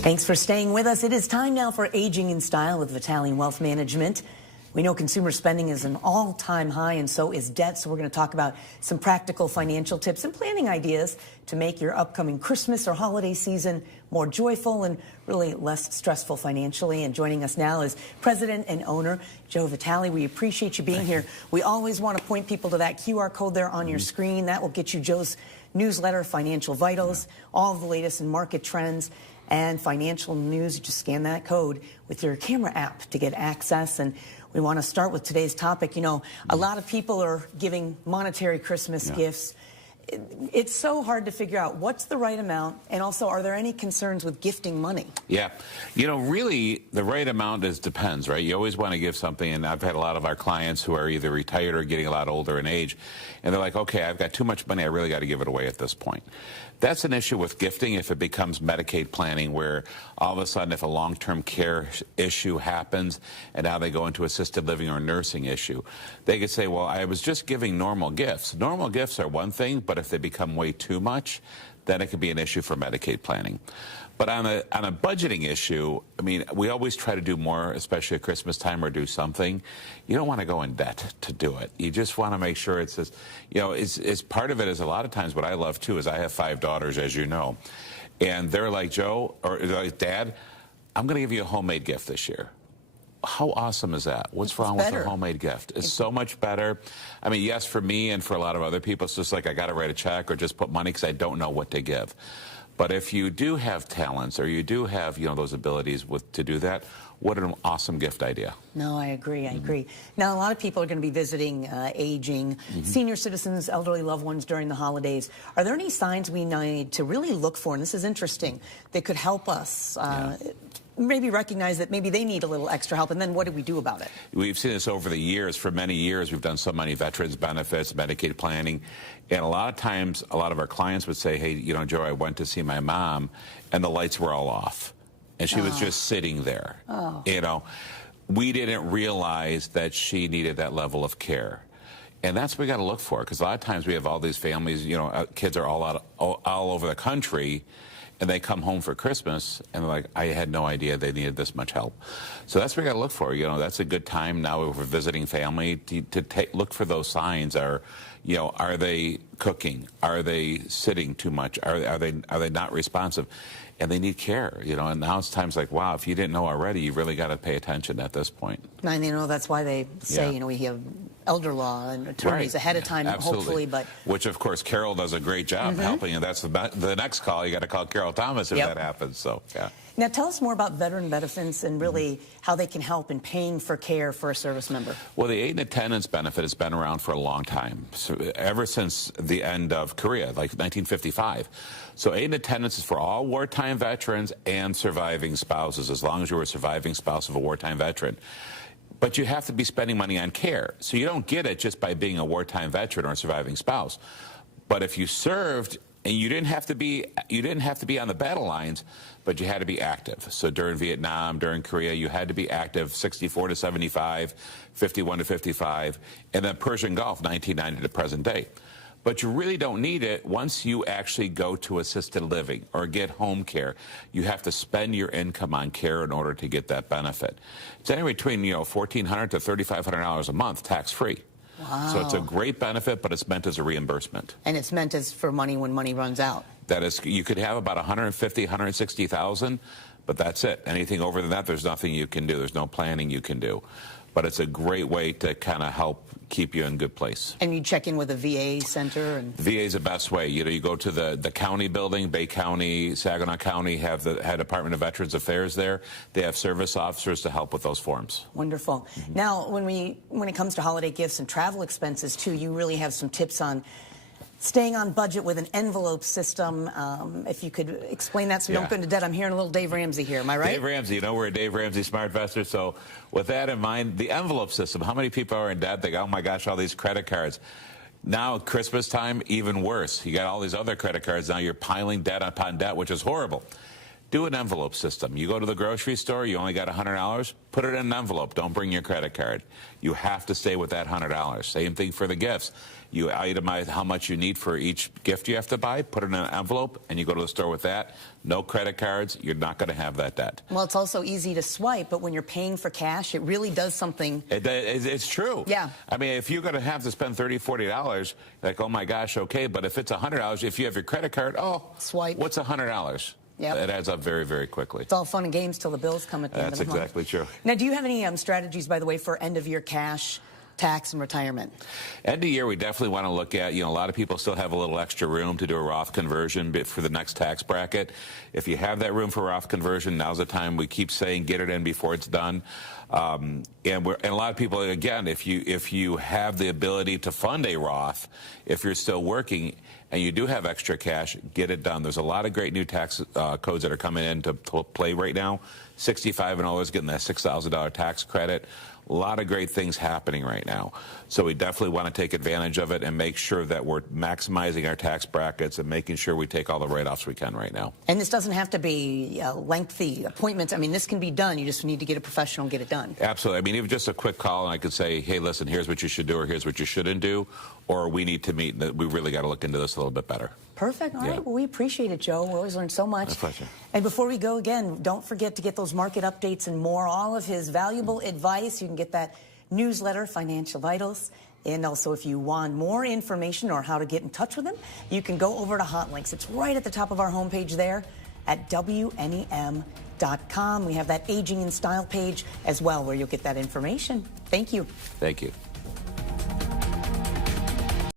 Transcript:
Thanks for staying with us. It is time now for Aging in Style with Vitale Wealth Management. We know consumer spending is an all-time high, and so is debt. So we're going to talk about some practical financial tips and planning ideas to make your upcoming Christmas or holiday season more joyful and really less stressful financially. And joining us now is President and owner Joe Vitale. We appreciate you being here. We always want to point people to that QR code there on your screen. That will get you Joe's newsletter, Financial Vitals, all of the latest in market trends and financial news. You just scan that code with your camera app to get access. And we want to start with today's topic. You know, a lot of people are giving monetary Christmas gifts. It's so hard to figure out what's the right amount, and also, are there any concerns with gifting money? Yeah, you know, really, the right amount depends, right? You always want to give something, and I've had a lot of our clients who are either retired or getting a lot older in age, and they're like, okay, I've got too much money, I really got to give it away at this point. That's an issue with gifting if it becomes Medicaid planning, where all of a sudden if a long-term care issue happens and now they go into assisted living or nursing issue, they could say, well, I was just giving normal gifts. Normal gifts are one thing, but if they become way too much, then it could be an issue for Medicaid planning. But on a budgeting issue, I mean, we always try to do more, especially at Christmas time, or do something. You don't want to go in debt to do it. You just want to make sure it's just, you know, it's part of it is a lot of times what I love too is I have 5 daughters, as you know, and they're like, Joe, or like, Dad, I'm going to give you a homemade gift this year. How awesome is that? What's wrong with a homemade gift? It's so much better. I mean, yes, for me and for a lot of other people, it's just like I got to write a check or just put money because I don't know what to give. But if you do have talents or you do have, you know, those abilities to do that, what an awesome gift idea. No, I agree. I agree. Now, a lot of people are going to be visiting aging senior citizens, elderly loved ones during the holidays. Are there any signs we need to really look for, and this is interesting, that could help us maybe recognize that maybe they need a little extra help, and then what do we do about it? We've seen this over the years. For many years, we've done so many veterans benefits, Medicaid planning, and a lot of times, a lot of our clients would say, hey, you know, Joe, I went to see my mom, and the lights were all off, and she was just sitting there. You know, we didn't realize that she needed that level of care. And that's what we got to look for, because a lot of times we have all these families, you know, kids are all over the country, and they come home for Christmas, and they're like, I had no idea they needed this much help. So that's what we got to look for. You know, that's a good time now if we're visiting family to look for those signs. You know, are they cooking? Are they sitting too much? Are they not responsive? And they need care, you know, and now it's times like, wow, if you didn't know already, you really got to pay attention at this point. And you know, that's why they say, you know, we have elder law and attorneys ahead of time, hopefully. But which, of course, Carol does a great job helping, and that's the next call. You got to call Carol Thomas if that happens. So, yeah. Now, tell us more about veteran benefits and really how they can help in paying for care for a service member. Well, the aid and attendance benefit has been around for a long time, so ever since the end of Korea, like 1955. So aid and attendance is for all wartime veterans and surviving spouses, as long as you're a surviving spouse of a wartime veteran. But you have to be spending money on care. So you don't get it just by being a wartime veteran or a surviving spouse. But if you served, and you didn't have to be on the battle lines, but you had to be active. So during Vietnam, during Korea, you had to be active, 64 to 75, 51 to 55, and then Persian Gulf, 1990 to present day. But you really don't need it once you actually go to assisted living or get home care. You have to spend your income on care in order to get that benefit. It's anywhere between, you know, $1,400 to $3,500 a month, tax-free. Wow. So it's a great benefit, but it's meant as a reimbursement. And it's meant as for money when money runs out. That is, you could have about 150, 160,000, but that's it. Anything over than that, there's nothing you can do. There's no planning you can do. But it's a great way to kind of help keep you in a good place. And you check in with a VA center? And VA is the best way. You know, you go to the county building, Bay County, Saginaw County, have the Department of Veterans Affairs there. They have service officers to help with those forms. Wonderful. Now, when it comes to holiday gifts and travel expenses, too, you really have some tips on staying on budget with an envelope system. If you could explain that so we don't go into debt. I'm hearing a little Dave Ramsey here. Am I right? Dave Ramsey. You know, we're a Dave Ramsey Smart Investor. So with that in mind, the envelope system, how many people are in debt? They go, oh, my gosh, all these credit cards. Now, Christmas time, even worse. You got all these other credit cards. Now you're piling debt upon debt, which is horrible. do an envelope system. You go to the grocery store, you only got $100, put it in an envelope. Don't bring your credit card. You have to stay with that $100. Same thing for the gifts. You itemize how much you need for each gift you have to buy, put it in an envelope, and you go to the store with that. No credit cards, you're not going to have that debt. Well, it's also easy to swipe, but when you're paying for cash, it really does something. It's true. Yeah. I mean, if you're going to have to spend $30, $40, like, oh my gosh, okay, but if it's $100, if you have your credit card, oh, swipe. What's $100? Yep. It adds up very, very quickly. It's all fun and games till the bills come at the end of the month. That's exactly true. Now, do you have any strategies, by the way, for end-of-year cash, tax, and retirement? End of year, we definitely want to look at, a lot of people still have a little extra room to do a Roth conversion for the next tax bracket. If you have that room for Roth conversion, now's the time. We keep saying get it in before it's done. And a lot of people, again, if you have the ability to fund a Roth, if you're still working and you do have extra cash, get it done. There's a lot of great new tax codes that are coming into play right now. 65 and over is getting that $6,000 tax credit. A lot of great things happening right now. So we definitely want to take advantage of it and make sure that we're maximizing our tax brackets and making sure we take all the write-offs we can right now. And this doesn't have to be lengthy appointments. I mean, this can be done. You just need to get a professional and get it done. Absolutely. I mean, even just a quick call and I could say, hey, listen, here's what you should do or here's what you shouldn't do, or we need to meet. We really got to look into this a little bit better. Perfect. All right. Well, we appreciate it, Joe. We always learn so much. My pleasure. And before we go again, don't forget to get those market updates and more. All of his valuable advice. You can get that newsletter, Financial Vitals. And also, if you want more information or how to get in touch with him, you can go over to Hot Links. It's right at the top of our homepage there at WNEM.com. We have that Aging in Style page as well where you'll get that information. Thank you. Thank you.